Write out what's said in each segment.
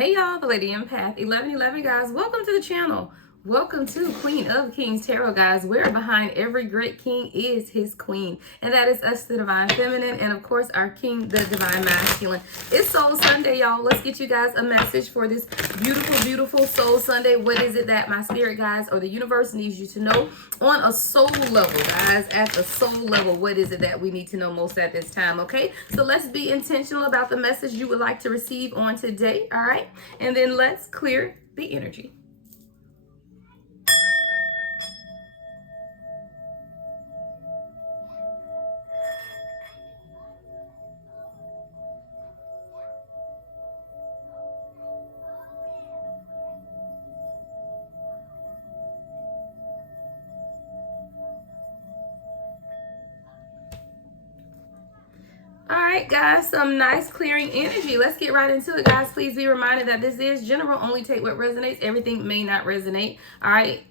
Hey y'all, the Lady Empath 1111 guys. Welcome to the channel. Welcome to Queen of Kings Tarot, guys, where behind every great king is his queen. And that is us, the Divine Feminine, and of course our king, the Divine Masculine. It's Soul Sunday, y'all. Let's get you guys a message for this beautiful, beautiful Soul Sunday. What is it that my spirit guides or the universe needs you to know on a soul level, guys? At the soul level, what is it that we need to know most at this time, okay? So let's be intentional about the message you would like to receive on today, all right? And then let's clear the energy. All right, guys, some nice clearing energy. Let's get right into it, guys. Please be reminded that this is general. Only take what resonates. Everything may not resonate. All right.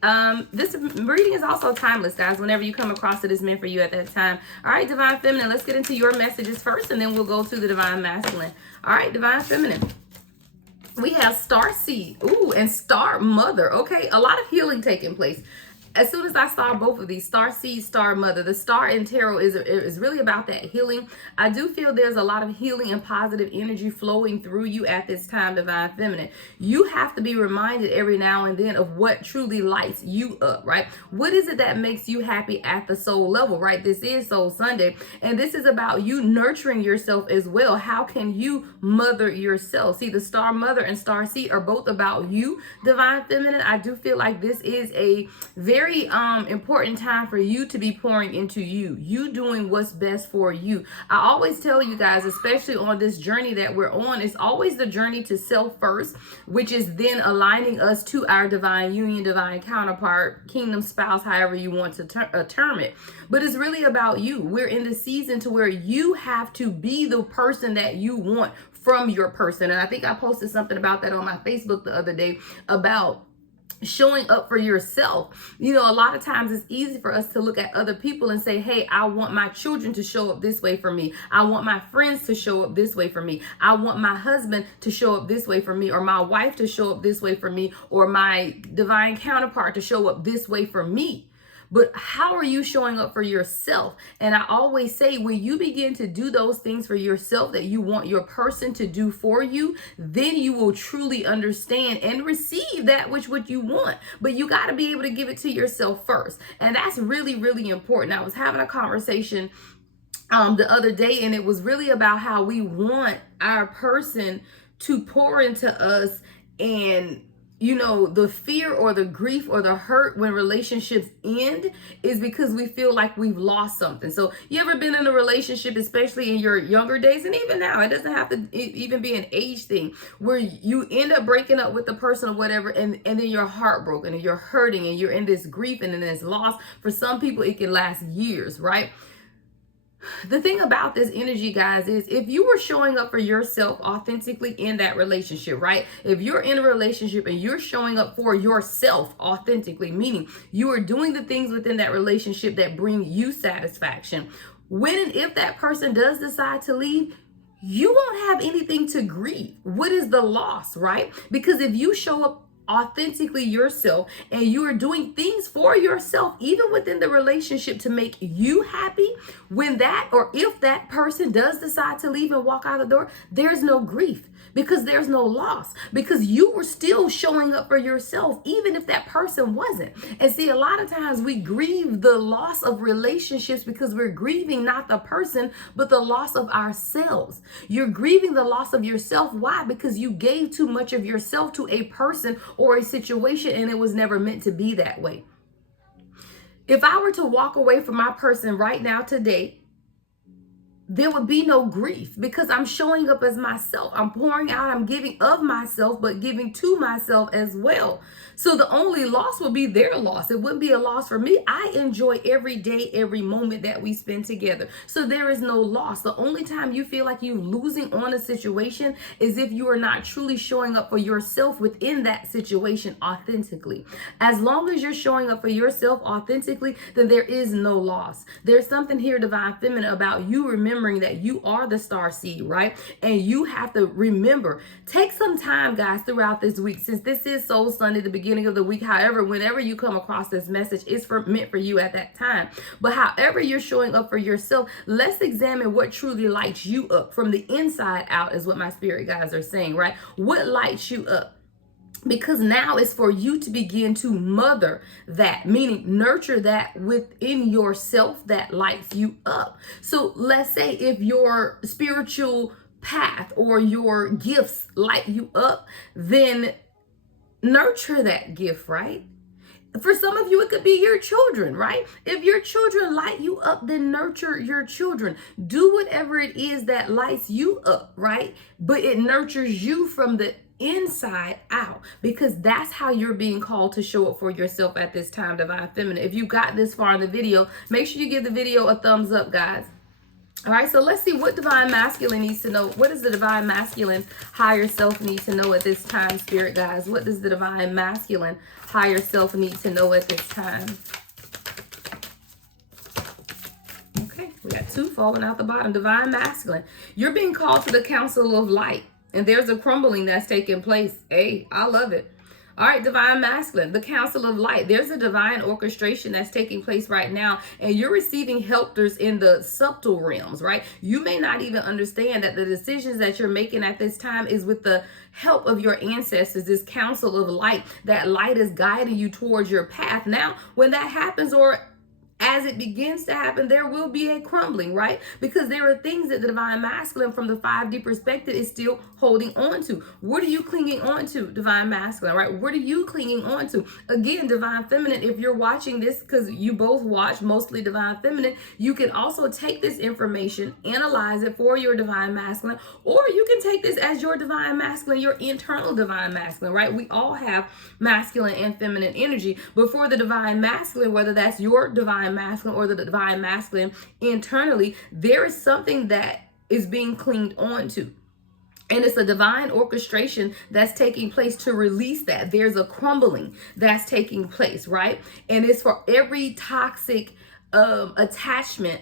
This reading is also timeless, guys. Whenever you come across it, it's meant for you at that time. All right, Divine Feminine, let's get into your messages first, and then we'll go to the Divine Masculine. All right, Divine Feminine. We have Star Seed, ooh, and Star Mother. Okay, a lot of healing taking place. As soon as I saw both of these, Star Seed, Star Mother, the star in tarot is really about that healing. I do feel there's a lot of healing and positive energy flowing through you at this time, Divine Feminine. You have to be reminded every now and then of what truly lights you up, right? What is it that makes you happy at the soul level, right? This is Soul Sunday, and this is about you nurturing yourself as well. How can you mother yourself? See, the Star Mother and Star Seed are both about you, Divine Feminine. I do feel like this is a very important time for you to be pouring into you doing what's best for you. I always tell you guys, especially on this journey that we're on, it's always the journey to self first, which is then aligning us to our divine union, divine counterpart, kingdom spouse, however you want to term it. But it's really about you. We're in the season to where you have to be the person that you want from your person. And I think I posted something about that on my Facebook the other day about showing up for yourself. You know, a lot of times it's easy for us to look at other people and say, hey, I want my children to show up this way for me. I want my friends to show up this way for me. I want my husband to show up this way for me, or my wife to show up this way for me, or my divine counterpart to show up this way for me. But how are you showing up for yourself? And I always say, when you begin to do those things for yourself that you want your person to do for you, then you will truly understand and receive that which you want. But you got to be able to give it to yourself first. And that's really, really important. I was having a conversation the other day, and it was really about how we want our person to pour into us. And you know, the fear or the grief or the hurt when relationships end is because we feel like we've lost something. So you ever been in a relationship, especially in your younger days, and even now, it doesn't have to even be an age thing, where you end up breaking up with the person or whatever, and then you're heartbroken and you're hurting and you're in this grief and in this loss. For some people, it can last years, right? The thing about this energy, guys, is if you were showing up for yourself authentically in that relationship, right? If you're in a relationship and you're showing up for yourself authentically, meaning you are doing the things within that relationship that bring you satisfaction, when and if that person does decide to leave, you won't have anything to grieve. What is the loss, right? Because if you show up authentically yourself and you are doing things for yourself, even within the relationship, to make you happy, when that or if that person does decide to leave and walk out the door, there's no grief, because there's no loss, because you were still showing up for yourself even if that person wasn't. And see, a lot of times we grieve the loss of relationships because we're grieving not the person but the loss of ourselves. You're grieving the loss of yourself. Why? Because you gave too much of yourself to a person or a situation, and it was never meant to be that way. If I were to walk away from my person right now today, there would be no grief, because I'm showing up as myself. I'm pouring out, I'm giving of myself, but giving to myself as well. So the only loss would be their loss. It wouldn't be a loss for me. I enjoy every day, every moment that we spend together. So there is no loss. The only time you feel like you're losing on a situation is if you are not truly showing up for yourself within that situation authentically. As long as you're showing up for yourself authentically, then there is no loss. There's something here, Divine Feminine, about you remembering remembering that you are the star seed, right? And you have to remember, take some time, guys, throughout this week, since this is Soul Sunday, the beginning of the week. However, whenever you come across this message, it's meant for you at that time. But however you're showing up for yourself, let's examine what truly lights you up from the inside out, is what my spirit guys are saying, right? What lights you up? Because now it's for you to begin to mother that, meaning nurture that within yourself that lights you up. So let's say if your spiritual path or your gifts light you up, then nurture that gift, right? For some of you, it could be your children, right? If your children light you up, then nurture your children. Do whatever it is that lights you up, right? But it nurtures you from the inside out, because that's how you're being called to show up for yourself at this time, Divine Feminine. If you got this far in the video, make sure you give the video a thumbs up, guys. All right, so let's see what Divine Masculine needs to know. What does the Divine Masculine higher self need to know at this time, Spirit guys? What does the Divine Masculine higher self need to know at this time? Okay, we got 2 falling out the bottom. Divine Masculine, you're being called to the council of light. And there's a crumbling that's taking place. Hey, I love it. All right, Divine Masculine, the council of light. There's a divine orchestration that's taking place right now, and you're receiving helpers in the subtle realms, right? You may not even understand that the decisions that you're making at this time is with the help of your ancestors, this council of light. That light is guiding you towards your path. Now, when that happens, or as it begins to happen, there will be a crumbling, right? Because there are things that the Divine Masculine from the 5D perspective is still holding on to. What are you clinging on to, Divine Masculine, right? What are you clinging on to? Again, Divine Feminine, if you're watching this, because you both watch mostly Divine Feminine, you can also take this information, analyze it for your Divine Masculine, or you can take this as your Divine Masculine, your internal Divine Masculine, right? We all have masculine and feminine energy, but for the Divine Masculine, whether that's your Divine Masculine or the Divine Masculine internally, there is something that is being clinged on to. And it's a divine orchestration that's taking place to release that. There's a crumbling that's taking place, right? And it's for every toxic attachment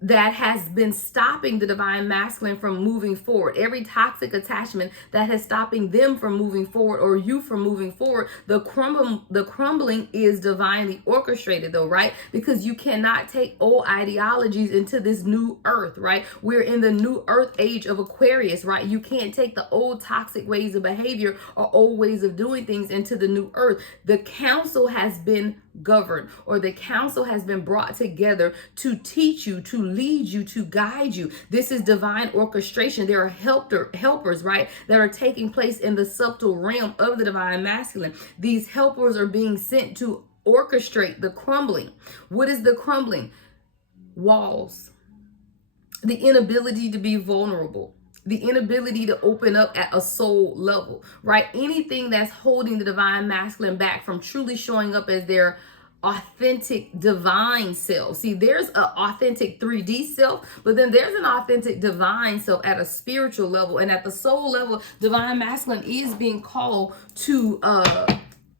that has been stopping the Divine Masculine from moving forward. Every toxic attachment that is stopping them from moving forward, or you from moving forward. The crumbling is divinely orchestrated though, right? Because you cannot take old ideologies into this new earth, right? We're in the new earth age of Aquarius, right? You can't take the old toxic ways of behavior or old ways of doing things into the new earth. The council has been governed, or the council has been brought together to teach you, to lead you, to guide you. This is divine orchestration. There are helpers, right, that are taking place in the subtle realm of the Divine Masculine. These helpers are being sent to orchestrate the crumbling. What is the crumbling? Walls. The inability to be vulnerable. The inability to open up at a soul level, right? Anything that's holding the Divine Masculine back from truly showing up as their authentic divine self. See, there's an authentic 3D self, but then there's an authentic divine self at a spiritual level. And at the soul level, Divine Masculine is being called to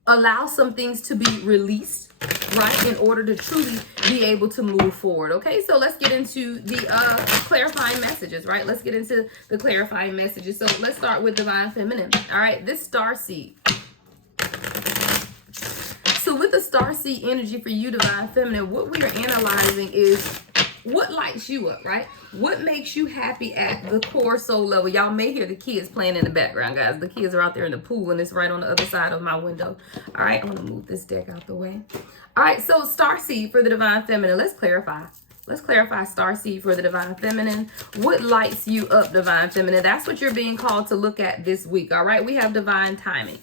allow some things to be released, right, in order to truly be able to move forward. Okay, so let's get into the clarifying messages, right? Let's get into the clarifying messages. So let's start with Divine Feminine. All right, this star seed. So with the star seed energy for you, Divine Feminine, what we are analyzing is what lights you up, right? What makes you happy at the core soul level? Y'all may hear the kids playing in the background, guys. The kids are out there in the pool, and it's right on the other side of my window. All right, I'm gonna move this deck out the way. All right, so star seed for the Divine Feminine. Let's clarify. Let's clarify star seed for the Divine Feminine. What lights you up, Divine Feminine? That's what you're being called to look at this week. All right, we have divine timing.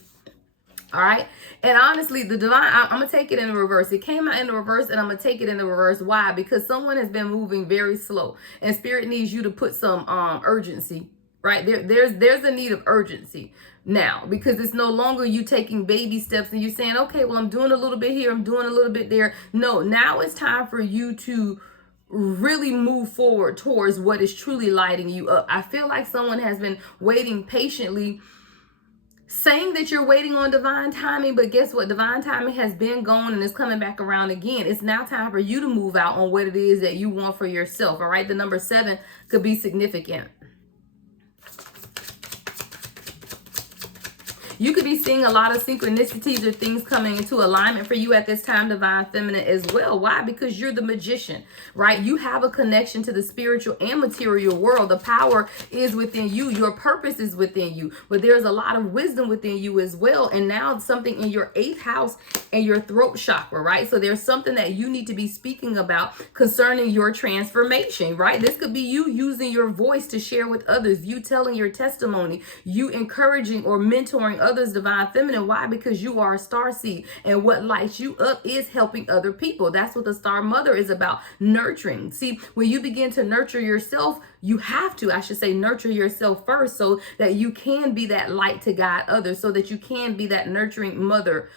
All right. And honestly, the divine, I'm going to take it in the reverse. It came out in the reverse, and I'm going to take it in the reverse. Why? Because someone has been moving very slow, and Spirit needs you to put some urgency, right? There's a need of urgency now, because it's no longer you taking baby steps and you're saying, okay, well, I'm doing a little bit here, I'm doing a little bit there. No, now it's time for you to really move forward towards what is truly lighting you up. I feel like someone has been waiting patiently saying that you're waiting on divine timing, but guess what? Divine timing has been gone and is coming back around again. It's now time for you to move out on what it is that you want for yourself. All right. The number 7 could be significant. You could be seeing a lot of synchronicities or things coming into alignment for you at this time, divine feminine, as well. Why? Because you're the magician, right? You have a connection to the spiritual and material world. The power is within you. Your purpose is within you. But there's a lot of wisdom within you as well. And now something in your 8th house and your throat chakra, right? So there's something that you need to be speaking about concerning your transformation, right? This could be you using your voice to share with others, you telling your testimony, you encouraging or mentoring others, divine feminine. Why? Because you are a star seed, and what lights you up is helping other people. That's what the star mother is about, nurturing. See, when you begin to nurture yourself, you have to, I should say, nurture yourself first so that you can be that light to guide others, so that you can be that nurturing mother.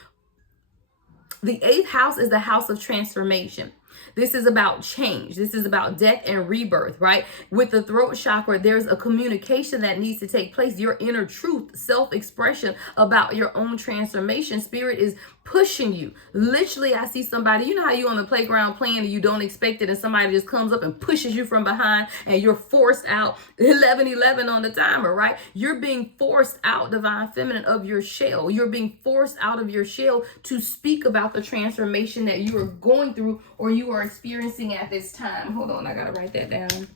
The 8th house is the house of transformation. This is about change. This is about death and rebirth, right? With the throat chakra, there's a communication that needs to take place. Your inner truth, self-expression about your own transformation. Spirit is pushing you. Literally, I see somebody, you know how you on the playground playing and you don't expect it, and somebody just comes up and pushes you from behind and you're forced out. 11:11 on the timer, right? You're being forced out, divine feminine, of your shell. You're being forced out of your shell to speak about the transformation that you are going through or you are experiencing at this time. Hold on, I gotta write that down.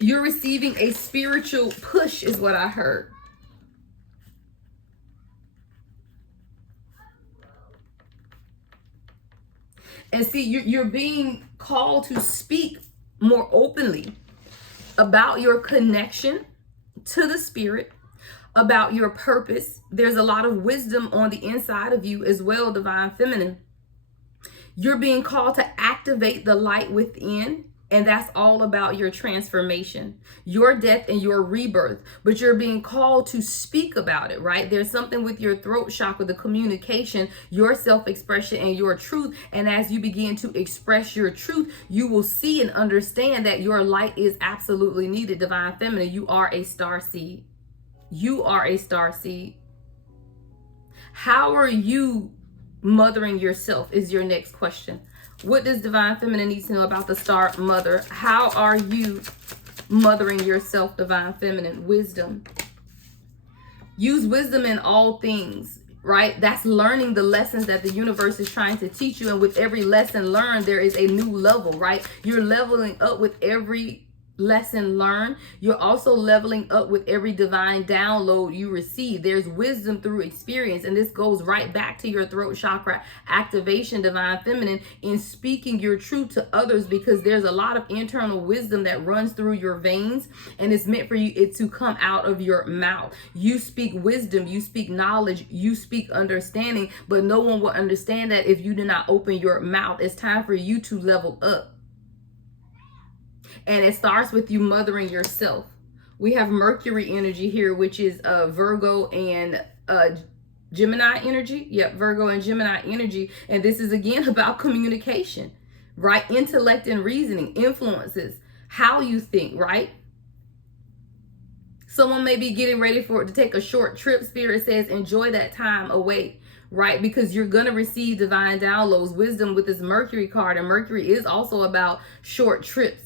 You're receiving a spiritual push is what I heard. And see, you're being called to speak more openly about your connection to the spirit, about your purpose. There's a lot of wisdom on the inside of you as well, divine feminine. You're being called to activate the light within, and that's all about your transformation, your death and your rebirth. But you're being called to speak about it, right? There's something with your throat chakra, the communication, your self-expression, and your truth. And as you begin to express your truth, you will see and understand that your light is absolutely needed, divine feminine. You are a star seed. You are a star seed. How are you mothering yourself is your next question. What does divine feminine need to know about the star mother? How are you mothering yourself, divine feminine? Wisdom. Use wisdom in all things, right? That's learning the lessons that the universe is trying to teach you. And with every lesson learned, there is a new level, right? You're leveling up with every lesson learned. You're also leveling up with every divine download you receive. There's wisdom through experience, and this goes right back to your throat chakra activation, divine feminine, in speaking your truth to others, because there's a lot of internal wisdom that runs through your veins, and it's meant for you it to come out of your mouth. You speak wisdom, you speak knowledge, you speak understanding, but no one will understand that if you do not open your mouth. It's time for you to level up. And it starts with you mothering yourself. We have Mercury energy here, which is Virgo and Gemini energy. Yep, Virgo and Gemini energy. And this is again about communication, right? Intellect and reasoning, influences how you think, right? Someone may be getting ready to take a short trip. Spirit says enjoy that time away, right? Because you're going to receive divine downloads, wisdom with this Mercury card. And Mercury is also about short trips.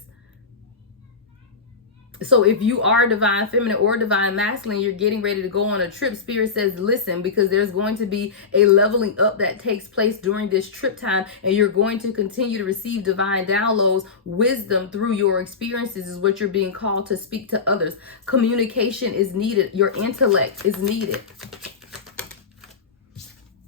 So if you are divine feminine or divine masculine, you're getting ready to go on a trip. Spirit says, listen, because there's going to be a leveling up that takes place during this trip time, and you're going to continue to receive divine downloads. Wisdom through your experiences is what you're being called to speak to others. Communication is needed. Your intellect is needed.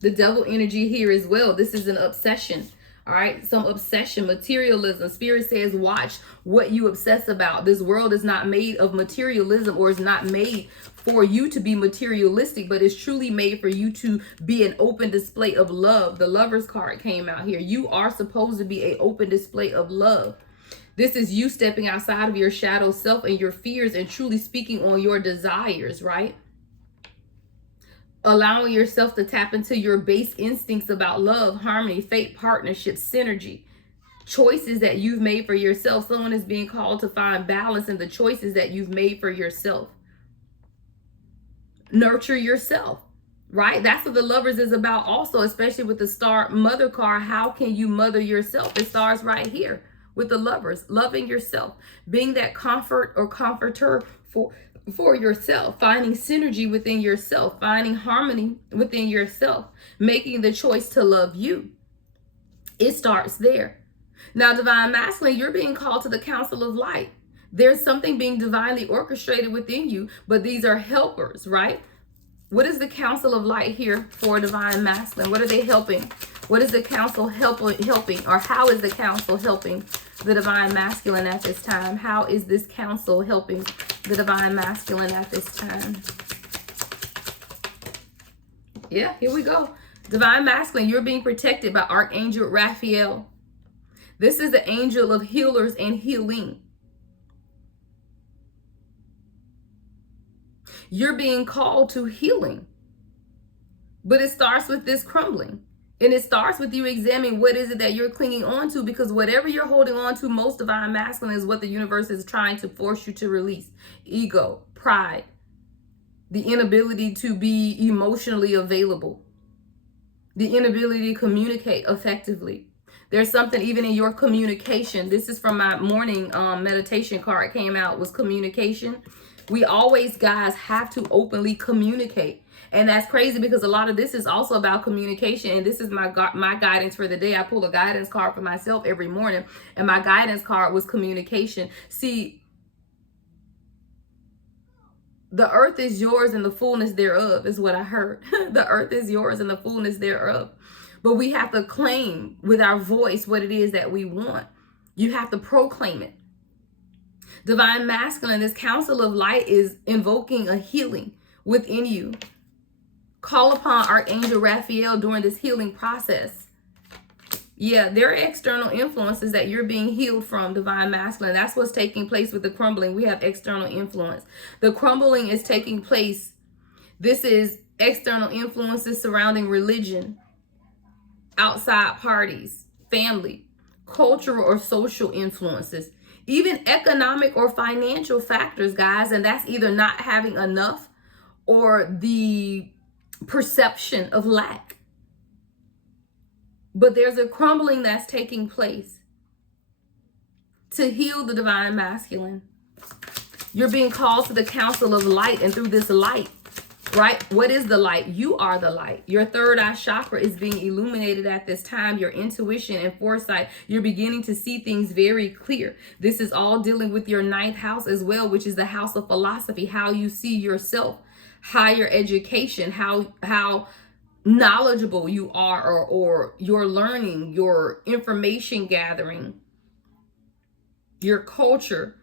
The devil energy here as well. This is an obsession. All right, some obsession, materialism. Spirit says, watch what you obsess about. This world is not made of materialism, or is not made for you to be materialistic, but it's truly made for you to be an open display of love. The Lover's card came out here. You are supposed to be an open display of love. This is you stepping outside of your shadow self and your fears and truly speaking on your desires, right? Allowing yourself to tap into your base instincts about love, harmony, fate, partnership, synergy. choices that you've made for yourself. Someone is being called to find balance in the choices that you've made for yourself. Nurture yourself, right? That's what the Lovers is about also, especially with the Star Mother card. How can you mother yourself? It starts right here with the Lovers. Loving yourself, being that comfort or comforter for yourself, finding synergy within yourself, finding harmony within yourself, making the choice to love you. It starts there. Now, Divine Masculine, you're being called to the Council of Light. There's something being divinely orchestrated within you, but these are helpers, right? What is the Council of Light here for Divine Masculine? What are they helping? What is the Council helping? Or how is the Council helping the Divine Masculine at this time? How is this Council helping the Divine Masculine at this time? Yeah, here we go. Divine Masculine, you're being protected by Archangel Raphael. This is the angel of healers and healing. You're being called to healing. But it starts with this crumbling. And it starts with you examining what is it that you're clinging on to, because whatever you're holding on to, most Divine Masculine, is what the universe is trying to force you to release. Ego, pride, the inability to be emotionally available, the inability to communicate effectively. There's something even in your communication. This is from my morning meditation card came out, was communication. We always, guys, have to openly communicate. And that's crazy because a lot of this is also about communication. And this is my guidance for the day. I pull a guidance card for myself every morning. And my guidance card was communication. See, the earth is yours and the fullness thereof is what I heard. The earth is yours and the fullness thereof. But we have to claim with our voice what it is that we want. You have to proclaim it. Divine Masculine, this Council of Light is invoking a healing within you. Call upon Archangel Raphael during this healing process. Yeah, there are external influences that you're being healed from, Divine Masculine. That's what's taking place with the crumbling. We have external influence. The crumbling is taking place. This is external influences surrounding religion, outside parties, family, cultural or social influences, even economic or financial factors, guys. And that's either not having enough or the perception of lack. But there's a crumbling that's taking place to heal the Divine Masculine. You're being called to the Council of Light, and through this light, right? What is the light? You are the light. Your third eye chakra is being illuminated at this time. Your intuition and foresight, you're beginning to see things very clear. This is all dealing with your ninth house as well, which is the house of philosophy, how you see yourself, higher education, how knowledgeable you are, or your learning, your information gathering, your culture,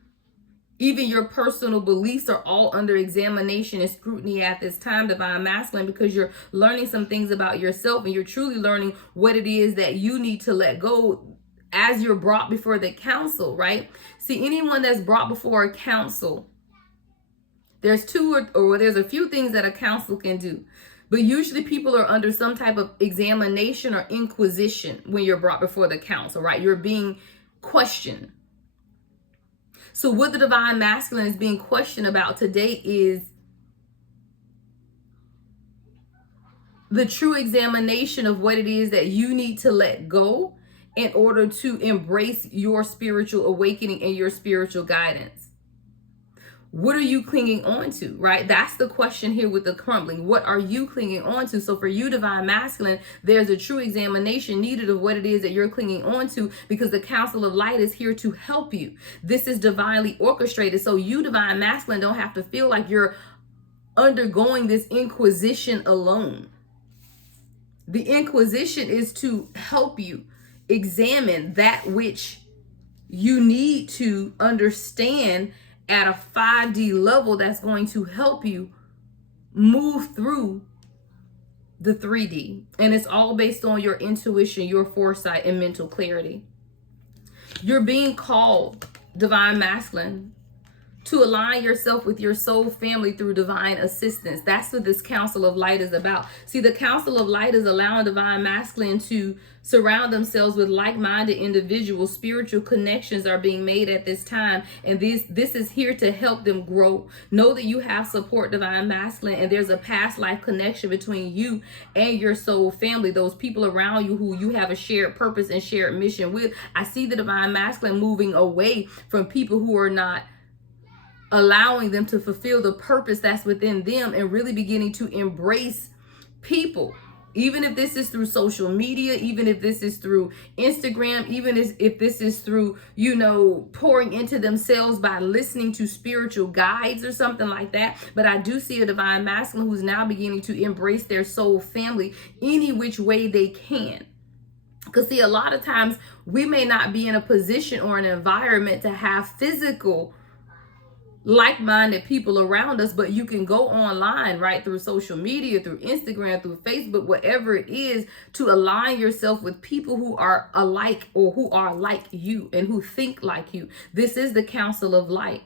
even your personal beliefs are all under examination and scrutiny at this time, Divine Masculine, because you're learning some things about yourself, and you're truly learning what it is that you need to let go as you're brought before the council, right? See, anyone that's brought before a council, there's there's a few things that a council can do. But usually people are under some type of examination or inquisition when you're brought before the council, right? You're being questioned. So what the Divine Masculine is being questioned about today is the true examination of what it is that you need to let go in order to embrace your spiritual awakening and your spiritual guidance. What are you clinging on to, right? That's the question here with the crumbling. What are you clinging on to? So for you, Divine Masculine, there's a true examination needed of what it is that you're clinging on to, because the Council of Light is here to help you. This is divinely orchestrated. So you, Divine Masculine, don't have to feel like you're undergoing this inquisition alone. The inquisition is to help you examine that which you need to understand at a 5D level that's going to help you move through the 3D. And it's all based on your intuition, your foresight, and mental clarity. You're being called, Divine Masculine, to align yourself with your soul family through divine assistance. That's what this council of light is about. See, the council of light is allowing divine masculine to surround themselves with like-minded individuals. Spiritual connections are being made at this time, and this is here to help them grow. Know that you have support, divine masculine, and there's a past life connection between you and your soul family, those people around you who you have a shared purpose and shared mission with. I see the divine masculine moving away from people who are not allowing them to fulfill the purpose that's within them, and really beginning to embrace people. Even if this is through social media, even if this is through Instagram, even if this is through, pouring into themselves by listening to spiritual guides or something like that. But I do see a divine masculine who's now beginning to embrace their soul family any which way they can. Because see, a lot of times we may not be in a position or an environment to have physical like-minded people around us, but you can go online, right, through social media, through Instagram, through Facebook, whatever it is, to align yourself with people who are alike or who are like you and who think like you. This is the council of light.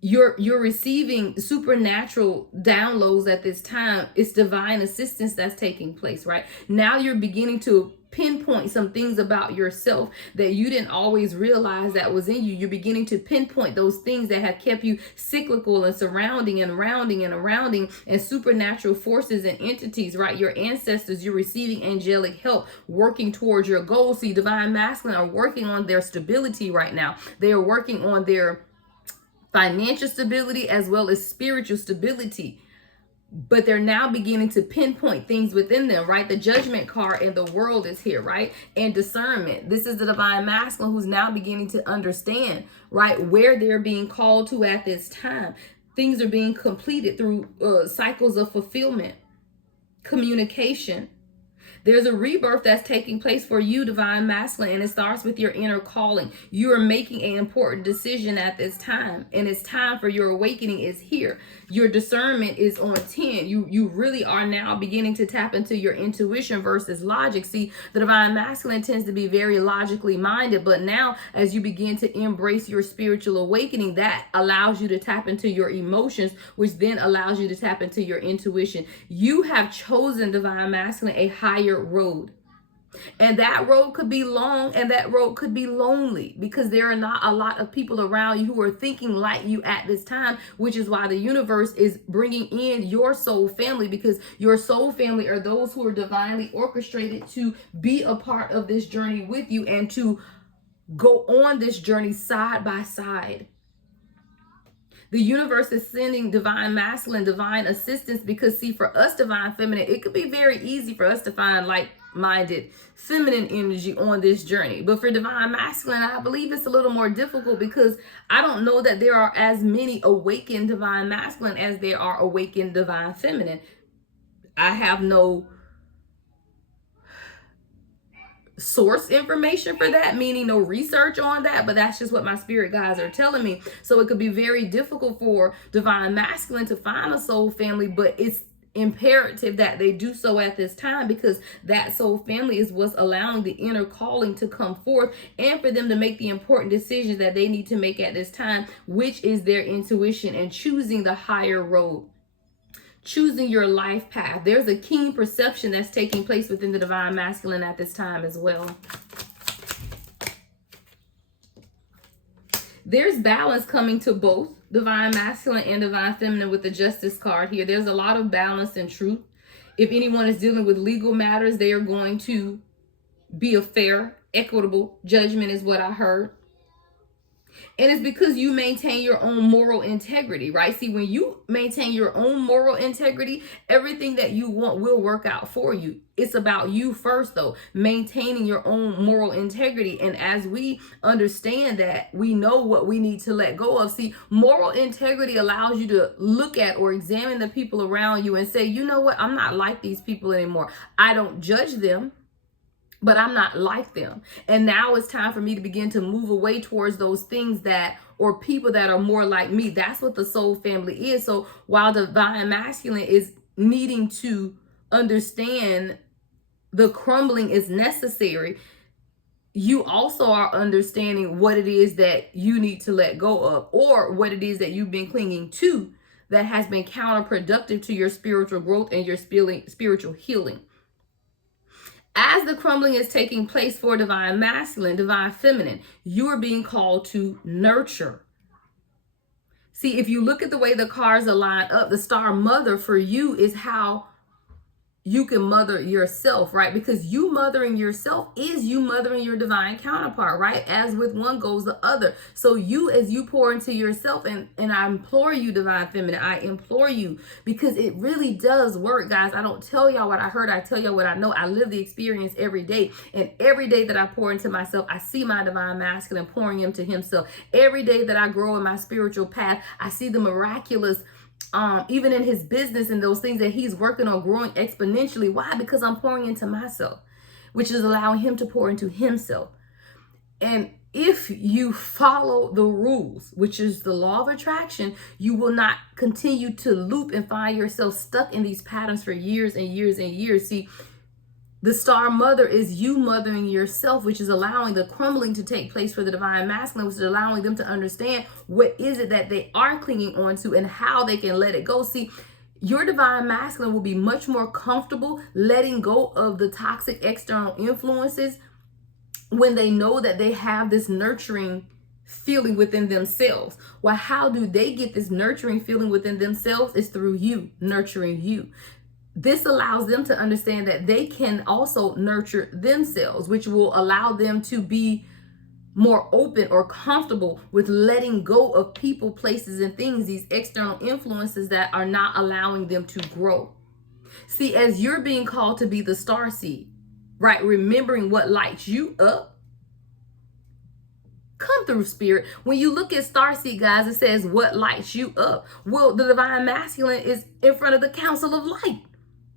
You're receiving supernatural downloads at this time. It's divine assistance that's taking place, right? Now you're beginning to pinpoint some things about yourself that you didn't always realize that was in you. You're beginning to pinpoint those things that have kept you cyclical and surrounding and rounding and supernatural forces and entities, right? Your ancestors, you're receiving angelic help working towards your goals. See, divine masculine are working on their stability right now. They are working on their financial stability as well as spiritual stability. But they're now beginning to pinpoint things within them, right? The judgment card in the world is here, right? And discernment. This is the divine masculine who's now beginning to understand, right, where they're being called to at this time. Things are being completed through cycles of fulfillment, communication. There's a rebirth that's taking place for you, divine masculine, and it starts with your inner calling. You are making an important decision at this time, and it's time for your awakening is here. Your discernment is on 10. You really are now beginning to tap into your intuition versus logic. See, the divine masculine tends to be very logically minded, but now as you begin to embrace your spiritual awakening, that allows you to tap into your emotions, which then allows you to tap into your intuition. You have chosen, divine masculine, a higher road. And that road could be long and that road could be lonely because there are not a lot of people around you who are thinking like you at this time, which is why the universe is bringing in your soul family, because your soul family are those who are divinely orchestrated to be a part of this journey with you and to go on this journey side by side. The universe is sending divine masculine, divine assistance, because see, for us divine feminine, it could be very easy for us to find like-minded feminine energy on this journey. But for divine masculine, I believe it's a little more difficult because I don't know that there are as many awakened divine masculine as there are awakened divine feminine. I have no source information for that, meaning no research on that, but that's just what my spirit guides are telling me. So it could be very difficult for divine masculine to find a soul family, but it's imperative that they do so at this time, because that soul family is what's allowing the inner calling to come forth and for them to make the important decisions that they need to make at this time, which is their intuition and choosing the higher road. Choosing your life path. There's a keen perception that's taking place within the divine masculine at this time as well. There's balance coming to both divine masculine and divine feminine with the justice card here. There's a lot of balance and truth. If anyone is dealing with legal matters, they are going to be a fair, equitable judgment is what I heard. And it's because you maintain your own moral integrity, right? See, when you maintain your own moral integrity, everything that you want will work out for you. It's about you first, though, maintaining your own moral integrity. And as we understand that, we know what we need to let go of. See, moral integrity allows you to look at or examine the people around you and say, you know what? I'm not like these people anymore. I don't judge them, but I'm not like them. And now it's time for me to begin to move away towards those things that, or people that are more like me. That's what the soul family is. So while the divine masculine is needing to understand the crumbling is necessary, you also are understanding what it is that you need to let go of, or what it is that you've been clinging to that has been counterproductive to your spiritual growth and your spiritual healing. As the crumbling is taking place for divine masculine, divine feminine, you are being called to nurture. See, if you look at the way the cards are lined up, the star mother for you is how you can mother yourself, right? Because you mothering yourself is you mothering your divine counterpart, right? As with one goes the other. So you, as you pour into yourself, and I implore you, divine feminine, I implore you, because it really does work, guys. I don't tell y'all what I heard, I tell y'all what I know. I live the experience every day, and every day that I pour into myself, I see my divine masculine pouring into himself. Every day that I grow in my spiritual path, I see the miraculous, even in his business and those things that he's working on growing exponentially. Why? Because I'm pouring into myself, which is allowing him to pour into himself. And if you follow the rules, which is the law of attraction, you will not continue to loop and find yourself stuck in these patterns for years and years and years. See, the star mother is you mothering yourself, which is allowing the crumbling to take place for the divine masculine, which is allowing them to understand what is it that they are clinging on to and how they can let it go. See, your divine masculine will be much more comfortable letting go of the toxic external influences when they know that they have this nurturing feeling within themselves. Well, how do they get this nurturing feeling within themselves? It's through you nurturing you. This allows them to understand that they can also nurture themselves, which will allow them to be more open or comfortable with letting go of people, places, and things, these external influences that are not allowing them to grow. See, as you're being called to be the star seed, right? Remembering what lights you up. Come through, spirit. When you look at starseed, guys, it says what lights you up. Well, the divine masculine is in front of the council of light.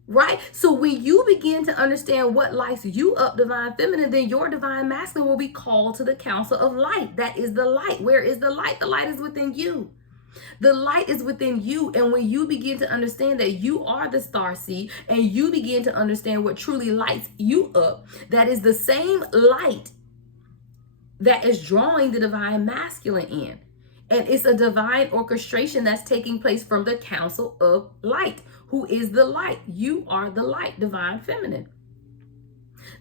Right? So when you begin to understand what lights you up, divine feminine, then your divine masculine will be called to the council of light. That is the light. Where is the light? The light is within you. The light is within you. And when you begin to understand that you are the star seed, and you begin to understand what truly lights you up, that is the same light that is drawing the divine masculine in. And it's a divine orchestration that's taking place from the council of light. Who is the light? You are the light, divine feminine.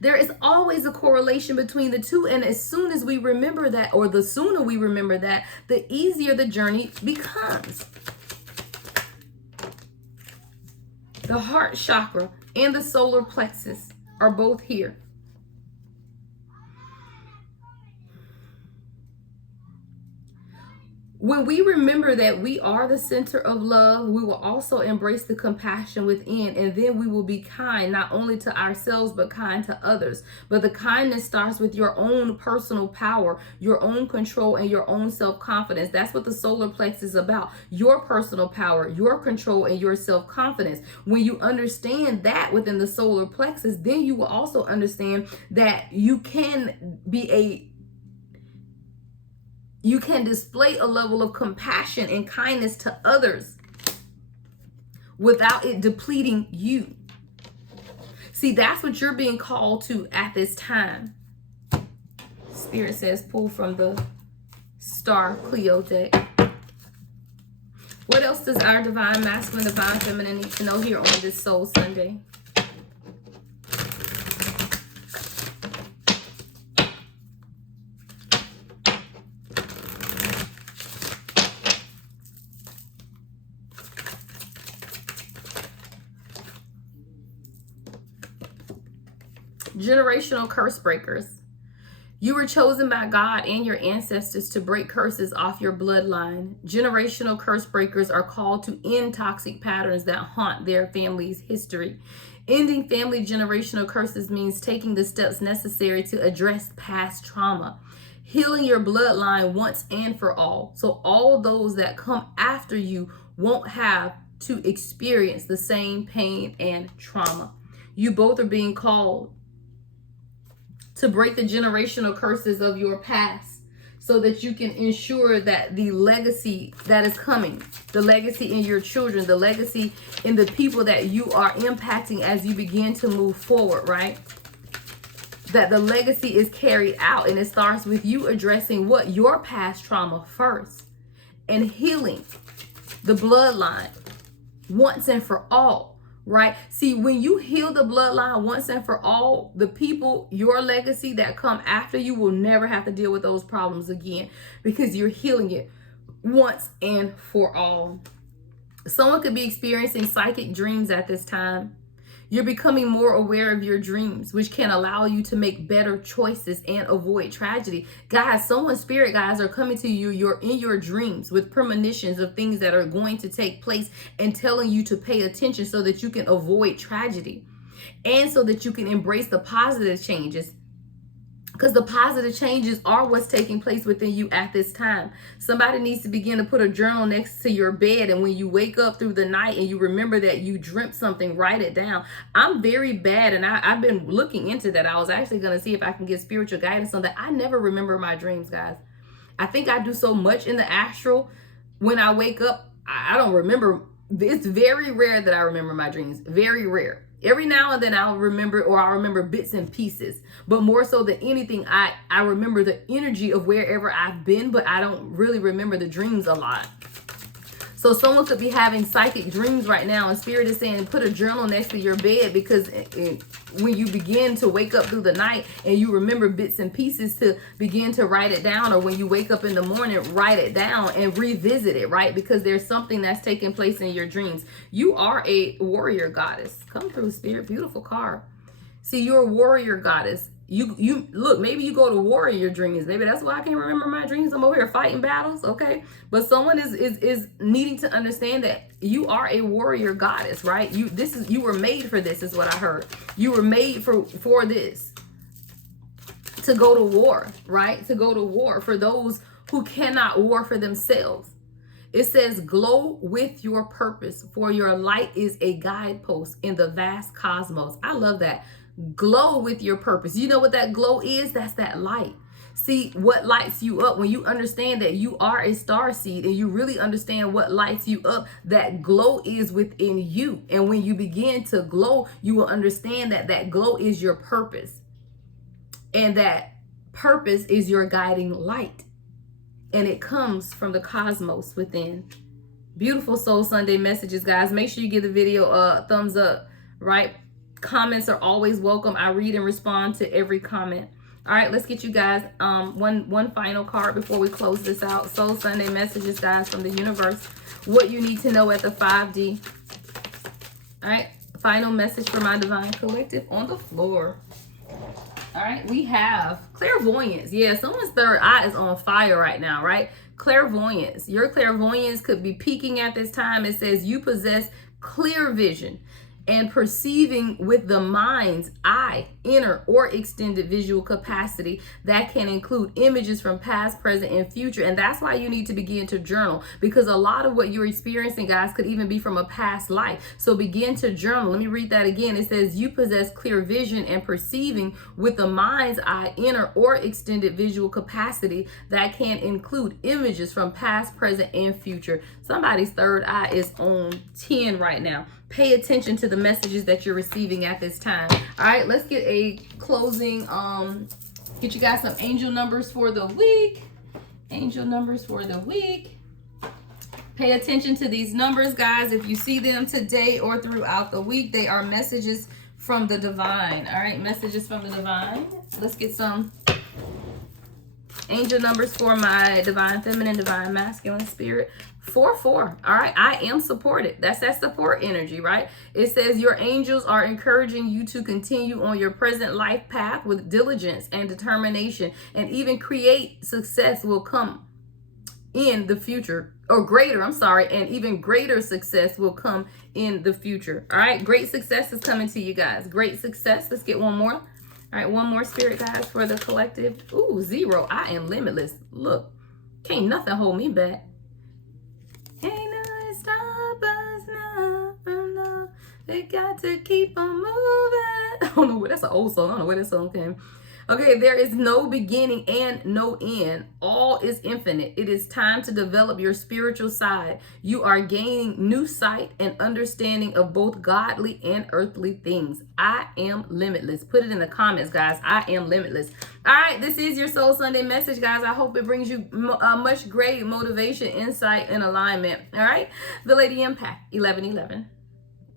There is always a correlation between the two. And as soon as we remember that, or the sooner we remember that, the easier the journey becomes. The heart chakra and the solar plexus are both here. When we remember that we are the center of love, we will also embrace the compassion within, and then we will be kind, not only to ourselves, but kind to others. But the kindness starts with your own personal power, your own control, and your own self-confidence. That's what the solar plexus is about. Your personal power, your control, and your self-confidence. When you understand that within the solar plexus, then you will also understand that you can display a level of compassion and kindness to others without it depleting you. See, that's what you're being called to at this time. Spirit says pull from the Star Cleo deck. What else does our divine masculine, divine feminine need to know here on this Soul Sunday? Generational curse breakers. You were chosen by God and your ancestors to break curses off your bloodline. Generational curse breakers are called to end toxic patterns that haunt their family's history. Ending family generational curses means taking the steps necessary to address past trauma, healing your bloodline once and for all, so all those that come after you won't have to experience the same pain and trauma. You both are being called to break the generational curses of your past so that you can ensure that the legacy that is coming, the legacy in your children, the legacy in the people that you are impacting as you begin to move forward, right? that the legacy is carried out, and it starts with you addressing what your past trauma first and healing the bloodline once and for all, right? See, when you heal the bloodline once and for all, the people, your legacy that come after you will never have to deal with those problems again, because you're healing it once and for all. Someone could be experiencing psychic dreams at this time. You're becoming more aware of your dreams, which can allow you to make better choices and avoid tragedy. Guys, someone's spirit guides are coming to you. You're in your dreams with premonitions of things that are going to take place and telling you to pay attention so that you can avoid tragedy and so that you can embrace the positive changes. Because the positive changes are what's taking place within you at this time. Somebody needs to begin to put a journal next to your bed, and when you wake up through the night and you remember that you dreamt something, write it down. I'm very bad, and I've been looking into that. I was actually going to see if I can get spiritual guidance on that. I never remember my dreams, guys. I think I do so much in the astral. When I wake up, I don't remember. It's very rare that I remember my dreams. Very rare. Every now and then I'll remember, or I'll remember bits and pieces, but more so than anything, I remember the energy of wherever I've been, but I don't really remember the dreams a lot. So someone could be having psychic dreams right now, and spirit is saying, put a journal next to your bed, because when you begin to wake up through the night and you remember bits and pieces, to begin to write it down, or when you wake up in the morning, write it down and revisit it, right? Because there's something that's taking place in your dreams. You are a warrior goddess. Come through, spirit. Beautiful card. See, you're a warrior goddess. You look, maybe you go to war in your dreams. Maybe that's why I can't remember my dreams. I'm over here fighting battles, okay? But someone is needing to understand that you are a warrior goddess, right? You were made for this, is what I heard. You were made for this. To go to war, right? To go to war for those who cannot war for themselves. It says, glow with your purpose, for your light is a guidepost in the vast cosmos. I love that. Glow with your purpose. You know what that glow is? That's that light. See, what lights you up, when you understand that you are a star seed and you really understand what lights you up, that glow is within you. And when you begin to glow, you will understand that that glow is your purpose. And that purpose is your guiding light. And it comes from the cosmos within. Beautiful Soul Sunday messages, guys. Make sure you give the video a thumbs up, right? Comments are always welcome. I read and respond to every comment. All right, let's get you guys one final card before we close this out. Soul Sunday messages, guys, from the universe. What you need to know at the 5D. All right, final message for my divine collective on the floor. All right, we have clairvoyance. Yeah, someone's third eye is on fire right now, right? Clairvoyance. Your clairvoyance could be peaking at this time. It says you possess clear vision and perceiving with the mind's eye, inner or extended visual capacity that can include images from past, present, and future. And that's why you need to begin to journal, because a lot of what you're experiencing, guys, could even be from a past life. So begin to journal. Let me read that again. It says you possess clear vision and perceiving with the mind's eye, inner or extended visual capacity that can include images from past, present, and future. Somebody's third eye is on 10 right now. Pay attention to the messages that you're receiving at this time. All right, let's get a closing, get you guys some angel numbers for the week. Angel numbers for the week. Pay attention to these numbers, guys. If you see them today or throughout the week, they are messages from the divine. All right, messages from the divine. Let's get some angel numbers for my divine feminine, divine masculine spirit. 4-4. All right, I am supported. That's that support energy, right? It says your angels are encouraging you to continue on your present life path with diligence and determination, and even create success will come in the future, or greater, and even greater success will come in the future. All right, great success is coming to you guys. Great success. Let's get one more. All right, one more, spirit guys, for the collective. Ooh, 0. I am limitless. Look, can't nothing hold me back. Ain't nothing stop us now. No. They got to keep on moving. I don't know where, that's an old song. I don't know where that song came. Okay, there is no beginning and no end. All is infinite. It is time to develop your spiritual side. You are gaining new sight and understanding of both godly and earthly things. I am limitless. Put it in the comments, guys. I am limitless. All right, this is your Soul Sunday message, guys. I hope it brings you much great motivation, insight, and alignment. All right, the Lady Impact 1111.